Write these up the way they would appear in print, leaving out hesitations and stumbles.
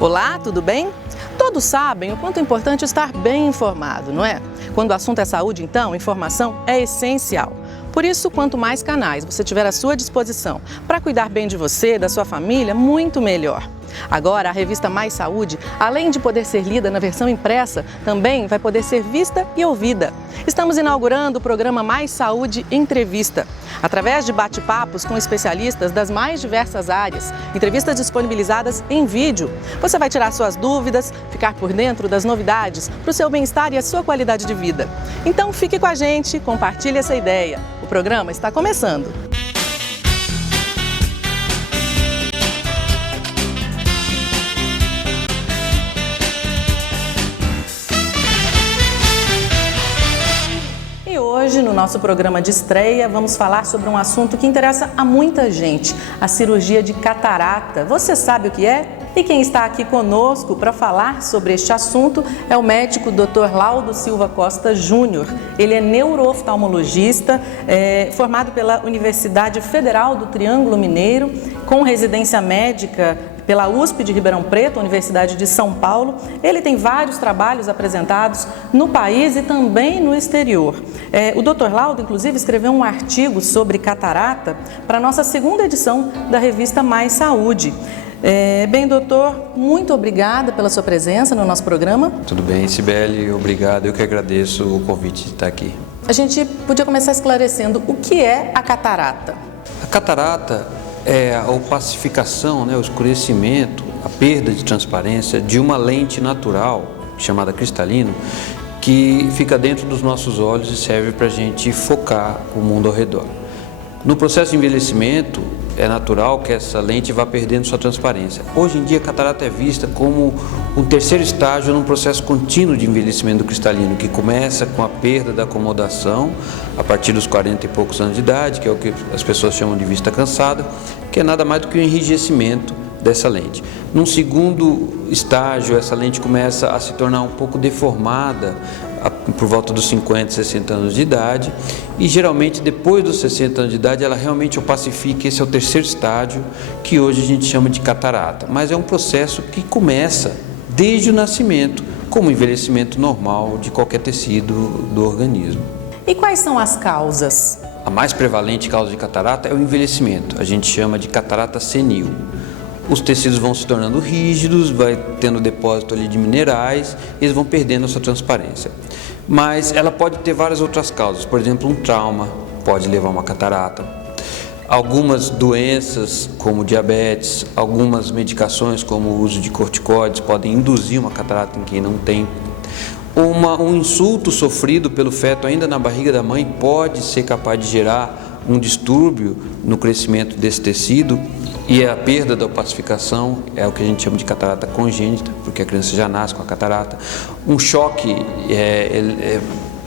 Olá, tudo bem? Todos sabem o quanto é importante estar bem informado, não é? Quando o assunto é saúde, então, informação é essencial. Por isso, quanto mais canais você tiver à sua disposição para cuidar bem de você, da sua família, muito melhor. Agora, a revista Mais Saúde, além de poder ser lida na versão impressa, também vai poder ser vista e ouvida. Estamos inaugurando o programa Mais Saúde Entrevista. Através de bate-papos com especialistas das mais diversas áreas, entrevistas disponibilizadas em vídeo, você vai tirar suas dúvidas, ficar por dentro das novidades para o seu bem-estar e a sua qualidade de vida. Então fique com a gente, compartilhe essa ideia. O programa está começando. Hoje, no nosso programa de estreia, vamos falar sobre um assunto que interessa a muita gente, a cirurgia de catarata. Você sabe o que é? E quem está aqui conosco para falar sobre este assunto é o médico Dr. Laudo Silva Costa Júnior. Ele é neurooftalmologista, formado pela Universidade Federal do Triângulo Mineiro, com residência médica pela USP de Ribeirão Preto, Universidade de São Paulo. Ele tem vários trabalhos apresentados no país e também no exterior. O Dr. Laudo, inclusive, escreveu um artigo sobre catarata para a nossa segunda edição da revista Mais Saúde. Bem, doutor, muito obrigada pela sua presença no nosso programa. Tudo bem, Cibele, obrigado. Eu que agradeço o convite de estar aqui. A gente podia começar esclarecendo o que é a catarata. A catarata é a opacificação, o escurecimento, a perda de transparência de uma lente natural, chamada cristalino, que fica dentro dos nossos olhos e serve para a gente focar o mundo ao redor. No processo de envelhecimento, é natural que essa lente vá perdendo sua transparência. Hoje em dia, a catarata é vista como um terceiro estágio num processo contínuo de envelhecimento do cristalino, que começa com a perda da acomodação a partir dos 40 e poucos anos de idade, que é o que as pessoas chamam de vista cansada, que é nada mais do que o enrijecimento dessa lente. Num segundo estágio, essa lente começa a se tornar um pouco deformada por volta dos 50, 60 anos de idade, e geralmente depois dos 60 anos de idade ela realmente opacifica. Esse é o terceiro estágio, que hoje a gente chama de catarata, mas é um processo que começa desde o nascimento, como o envelhecimento normal de qualquer tecido do organismo. E quais são as causas? A mais prevalente causa de catarata é o envelhecimento, a gente chama de catarata senil. Os tecidos vão se tornando rígidos, vai tendo depósito ali de minerais, e eles vão perdendo a sua transparência. Mas ela pode ter várias outras causas, por exemplo, um trauma pode levar a uma catarata. Algumas doenças, como diabetes, algumas medicações, como o uso de corticoides, podem induzir uma catarata em quem não tem. Um insulto sofrido pelo feto ainda na barriga da mãe pode ser capaz de gerar um distúrbio no crescimento desse tecido, e a perda da opacificação é o que a gente chama de catarata congênita, porque a criança já nasce com a catarata. Um choque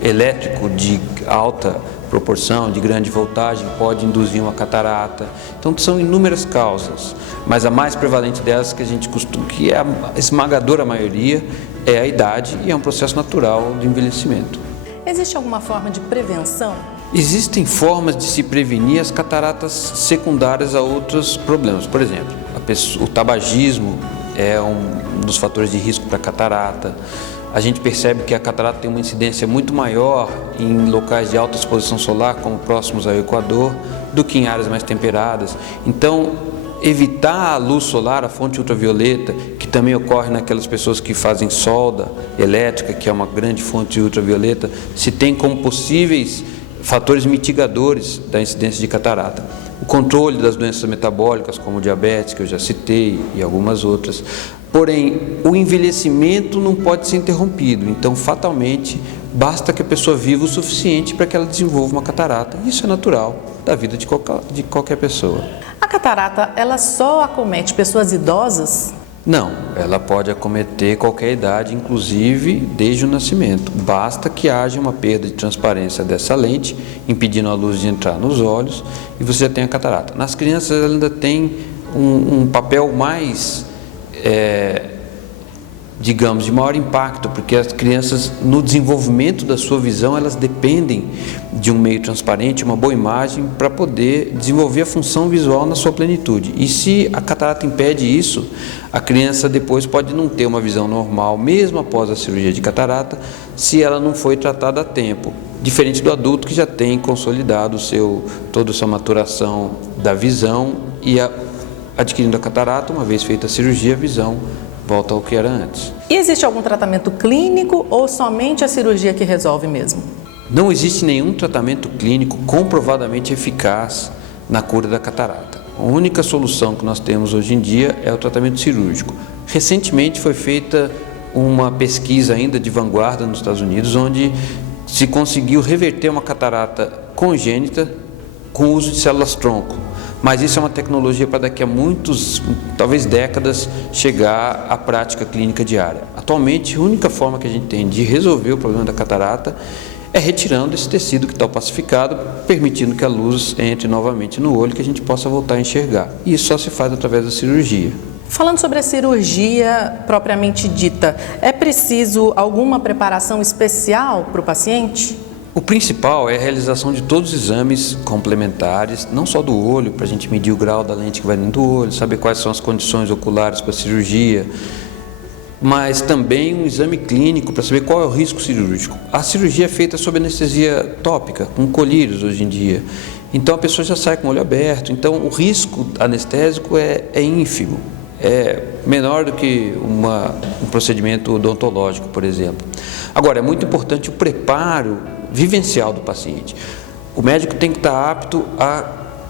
elétrico de alta proporção, de grande voltagem, pode induzir uma catarata. Então são inúmeras causas, mas a mais prevalente delas, que a gente costuma, que é a esmagadora maioria, é a idade, e é um processo natural de envelhecimento. Existe alguma forma de prevenção? Existem formas de se prevenir as cataratas secundárias a outros problemas. Por exemplo, o tabagismo é um dos fatores de risco para catarata. A gente percebe que a catarata tem uma incidência muito maior em locais de alta exposição solar, como próximos ao Equador, do que em áreas mais temperadas. Então, evitar a luz solar, a fonte ultravioleta, que também ocorre naquelas pessoas que fazem solda elétrica, que é uma grande fonte ultravioleta, se tem como possíveis fatores mitigadores da incidência de catarata. O controle das doenças metabólicas, como diabetes, que eu já citei, e algumas outras. Porém, o envelhecimento não pode ser interrompido, então fatalmente basta que a pessoa viva o suficiente para que ela desenvolva uma catarata. Isso é natural da vida de qualquer pessoa. A catarata, ela só acomete pessoas idosas? Não, ela pode acometer qualquer idade, inclusive desde o nascimento. Basta que haja uma perda de transparência dessa lente, impedindo a luz de entrar nos olhos, e você já tem a catarata. Nas crianças ela ainda tem um papel mais digamos, de maior impacto, porque as crianças, no desenvolvimento da sua visão, elas dependem de um meio transparente, uma boa imagem, para poder desenvolver a função visual na sua plenitude. E se a catarata impede isso, a criança depois pode não ter uma visão normal, mesmo após a cirurgia de catarata, se ela não foi tratada a tempo. Diferente do adulto que já tem consolidado toda a sua maturação da visão e adquirindo a catarata, uma vez feita a cirurgia, a visão volta ao que era antes. E existe algum tratamento clínico ou somente a cirurgia que resolve mesmo? Não existe nenhum tratamento clínico comprovadamente eficaz na cura da catarata. A única solução que nós temos hoje em dia é o tratamento cirúrgico. Recentemente foi feita uma pesquisa ainda de vanguarda nos Estados Unidos, onde se conseguiu reverter uma catarata congênita com o uso de células-tronco. Mas isso é uma tecnologia para daqui a talvez décadas, chegar à prática clínica diária. Atualmente, a única forma que a gente tem de resolver o problema da catarata é retirando esse tecido que está opacificado, permitindo que a luz entre novamente no olho, que a gente possa voltar a enxergar. E isso só se faz através da cirurgia. Falando sobre a cirurgia propriamente dita, é preciso alguma preparação especial para o paciente? O principal é a realização de todos os exames complementares, não só do olho, para a gente medir o grau da lente que vai dentro do olho, saber quais são as condições oculares para a cirurgia, mas também um exame clínico para saber qual é o risco cirúrgico. A cirurgia é feita sob anestesia tópica, com colírios hoje em dia, então a pessoa já sai com o olho aberto, então o risco anestésico é ínfimo, é menor do que um procedimento odontológico, por exemplo. Agora, é muito importante o preparo vivencial do paciente. O médico tem que estar apto a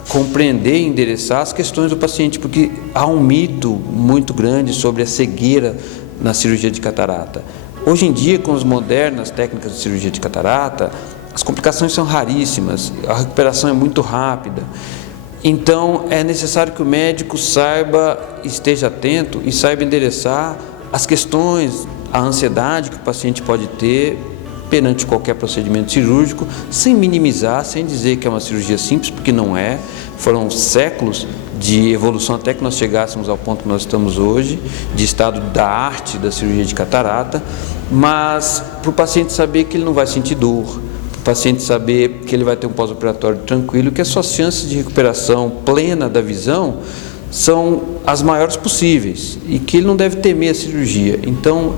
compreender e endereçar as questões do paciente, porque há um mito muito grande sobre a cegueira na cirurgia de catarata. Hoje em dia, com as modernas técnicas de cirurgia de catarata, as complicações são raríssimas, a recuperação é muito rápida. Então, é necessário que o médico esteja atento e saiba endereçar as questões, a ansiedade que o paciente pode ter perante qualquer procedimento cirúrgico, sem minimizar, sem dizer que é uma cirurgia simples, porque não é. Foram séculos de evolução até que nós chegássemos ao ponto que nós estamos hoje, de estado da arte da cirurgia de catarata, mas para o paciente saber que ele não vai sentir dor, para o paciente saber que ele vai ter um pós-operatório tranquilo, que as suas chances de recuperação plena da visão são as maiores possíveis e que ele não deve temer a cirurgia. Então,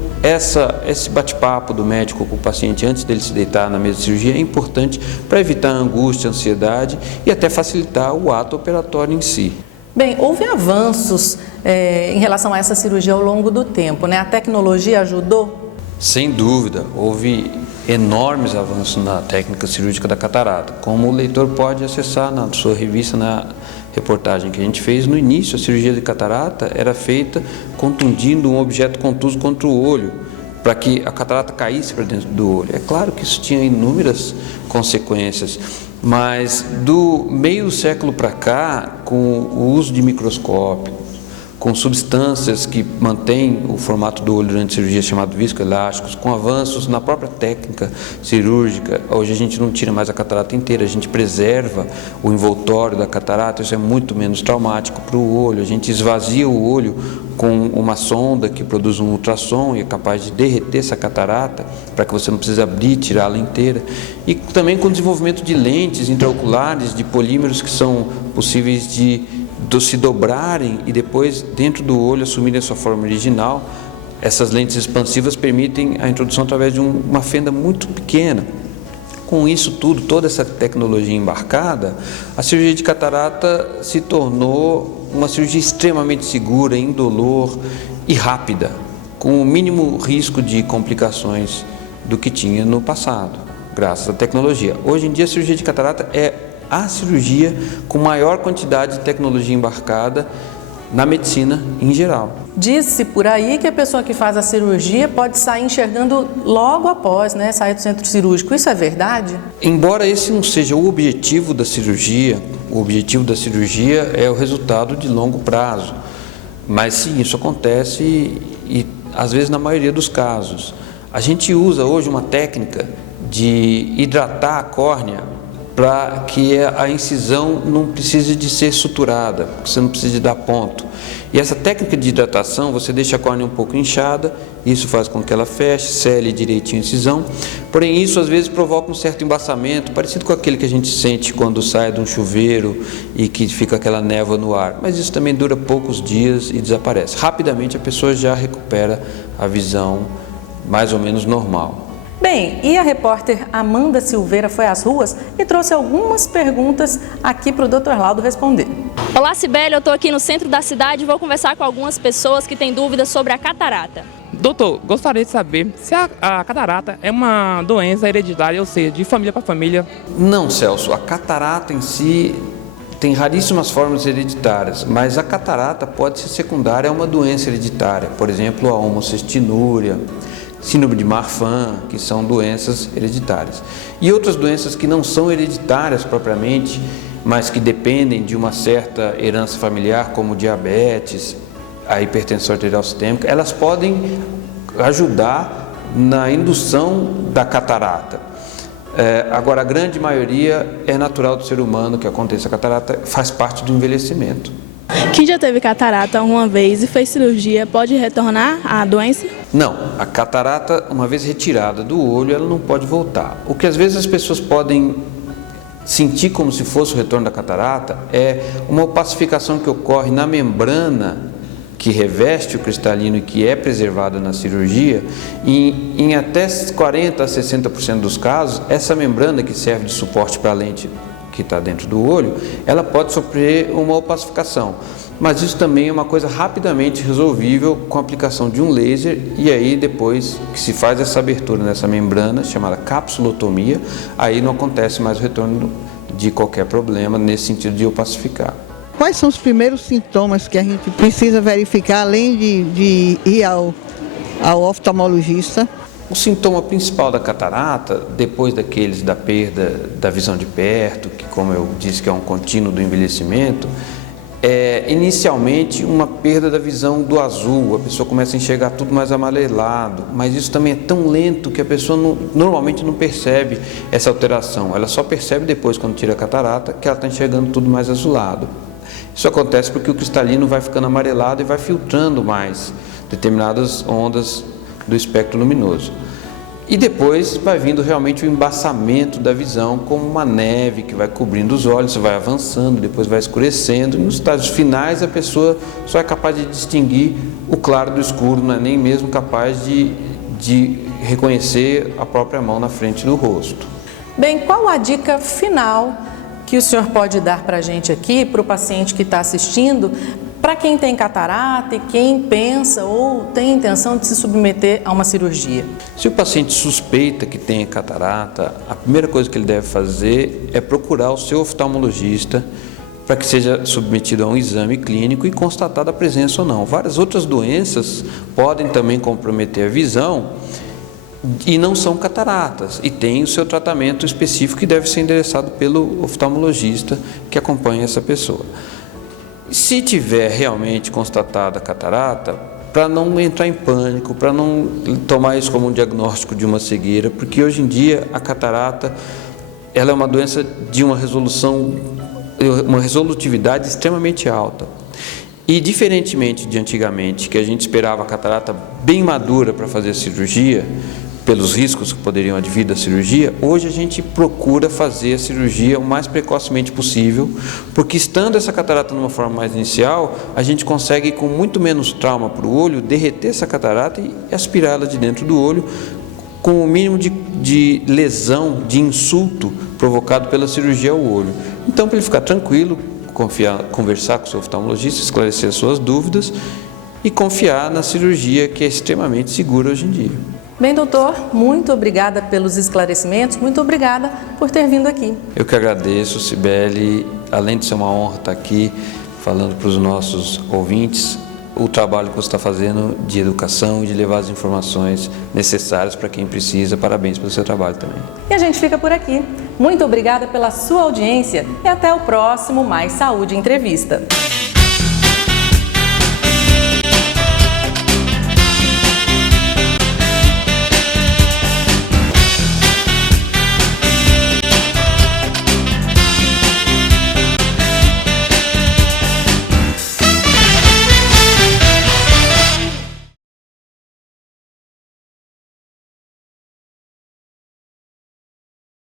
esse bate-papo do médico com o paciente antes dele se deitar na mesa de cirurgia é importante para evitar a angústia, a ansiedade e até facilitar o ato operatório em si. Bem, houve avanços em relação a essa cirurgia ao longo do tempo, né? A tecnologia ajudou? Sem dúvida, houve enormes avanços na técnica cirúrgica da catarata, como o leitor pode acessar na sua revista, na reportagem que a gente fez. No início, a cirurgia de catarata era feita contundindo um objeto contuso contra o olho, para que a catarata caísse para dentro do olho. É claro que isso tinha inúmeras consequências, mas do meio século para cá, com o uso de microscópio, com substâncias que mantêm o formato do olho durante a cirurgia, chamado viscoelásticos, com avanços na própria técnica cirúrgica. Hoje a gente não tira mais a catarata inteira, a gente preserva o envoltório da catarata, isso é muito menos traumático para o olho. A gente esvazia o olho com uma sonda que produz um ultrassom e é capaz de derreter essa catarata, para que você não precise abrir e tirá-la inteira. E também com o desenvolvimento de lentes intraoculares, de polímeros que são possíveis de se dobrarem e depois dentro do olho assumirem a sua forma original. Essas lentes expansivas permitem a introdução através de uma fenda muito pequena. Com isso tudo, toda essa tecnologia embarcada, a cirurgia de catarata se tornou uma cirurgia extremamente segura, indolor e rápida, com o mínimo risco de complicações do que tinha no passado, graças à tecnologia. Hoje em dia a cirurgia de catarata é a cirurgia com maior quantidade de tecnologia embarcada na medicina em geral. Diz-se por aí que a pessoa que faz a cirurgia pode sair enxergando logo após, né, sair do centro cirúrgico. Isso é verdade? Embora esse não seja o objetivo da cirurgia, o objetivo da cirurgia é o resultado de longo prazo. Mas sim, isso acontece e às vezes na maioria dos casos. A gente usa hoje uma técnica de hidratar a córnea para que a incisão não precise de ser suturada, você não precisa de dar ponto. E essa técnica de hidratação, você deixa a córnea um pouco inchada, isso faz com que ela feche, cele direitinho a incisão, porém isso às vezes provoca um certo embaçamento, parecido com aquele que a gente sente quando sai de um chuveiro e que fica aquela névoa no ar, mas isso também dura poucos dias e desaparece. Rapidamente a pessoa já recupera a visão mais ou menos normal. Bem, e a repórter Amanda Silveira foi às ruas e trouxe algumas perguntas aqui para o Dr. Laudo responder. Olá, Cibele, eu estou aqui no centro da cidade e vou conversar com algumas pessoas que têm dúvidas sobre a catarata. Doutor, gostaria de saber se a catarata é uma doença hereditária, ou seja, de família para família. Não, Celso, a catarata em si tem raríssimas formas hereditárias, mas a catarata pode ser secundária a uma doença hereditária, por exemplo, a homocestinúria, síndrome de Marfan, que são doenças hereditárias. E outras doenças que não são hereditárias propriamente, mas que dependem de uma certa herança familiar, como diabetes, a hipertensão arterial sistêmica, elas podem ajudar na indução da catarata. Agora, a grande maioria é natural do ser humano que aconteça a catarata, faz parte do envelhecimento. Quem já teve catarata uma vez e fez cirurgia pode retornar à doença? Não, a catarata, uma vez retirada do olho, ela não pode voltar. O que às vezes as pessoas podem sentir como se fosse o retorno da catarata é uma opacificação que ocorre na membrana que reveste o cristalino e que é preservada na cirurgia. Em até 40% a 60% dos casos, essa membrana que serve de suporte para a lente que está dentro do olho, ela pode sofrer uma opacificação, mas isso também é uma coisa rapidamente resolvível com a aplicação de um laser, e aí depois que se faz essa abertura nessa membrana, chamada capsulotomia, aí não acontece mais o retorno de qualquer problema nesse sentido de opacificar. Quais são os primeiros sintomas que a gente precisa verificar, além de ir ao oftalmologista? O sintoma principal da catarata, depois daqueles da perda da visão de perto, que como eu disse que é um contínuo do envelhecimento, é inicialmente uma perda da visão do azul, a pessoa começa a enxergar tudo mais amarelado, mas isso também é tão lento que a pessoa normalmente não percebe essa alteração, ela só percebe depois, quando tira a catarata, que ela está enxergando tudo mais azulado. Isso acontece porque o cristalino vai ficando amarelado e vai filtrando mais determinadas ondas do espectro luminoso. E depois vai vindo realmente o embaçamento da visão, como uma neve que vai cobrindo os olhos, vai avançando, depois vai escurecendo, e nos estágios finais a pessoa só é capaz de distinguir o claro do escuro, não é nem mesmo capaz de reconhecer a própria mão na frente do rosto. Bem, qual a dica final que o senhor pode dar para a gente aqui, para o paciente que está assistindo, para quem tem catarata e quem pensa ou tem intenção de se submeter a uma cirurgia? Se o paciente suspeita que tem catarata, a primeira coisa que ele deve fazer é procurar o seu oftalmologista para que seja submetido a um exame clínico e constatada a presença ou não. Várias outras doenças podem também comprometer a visão e não são cataratas, e tem o seu tratamento específico que deve ser endereçado pelo oftalmologista que acompanha essa pessoa. Se tiver realmente constatada a catarata, para não entrar em pânico, para não tomar isso como um diagnóstico de uma cegueira, porque hoje em dia a catarata ela é uma doença de uma resolutividade extremamente alta. E diferentemente de antigamente, que a gente esperava a catarata bem madura para fazer a cirurgia, pelos riscos que poderiam advir da cirurgia, hoje a gente procura fazer a cirurgia o mais precocemente possível, porque estando essa catarata numa forma mais inicial, a gente consegue, com muito menos trauma para o olho, derreter essa catarata e aspirá-la de dentro do olho, com o mínimo de lesão, de insulto provocado pela cirurgia ao olho. Então, para ele ficar tranquilo, conversar com o seu oftalmologista, esclarecer as suas dúvidas e confiar na cirurgia, que é extremamente segura hoje em dia. Bem, doutor, muito obrigada pelos esclarecimentos, muito obrigada por ter vindo aqui. Eu que agradeço, Cibele, além de ser uma honra estar aqui falando para os nossos ouvintes o trabalho que você está fazendo de educação e de levar as informações necessárias para quem precisa. Parabéns pelo seu trabalho também. E a gente fica por aqui. Muito obrigada pela sua audiência e até o próximo Mais Saúde Entrevista.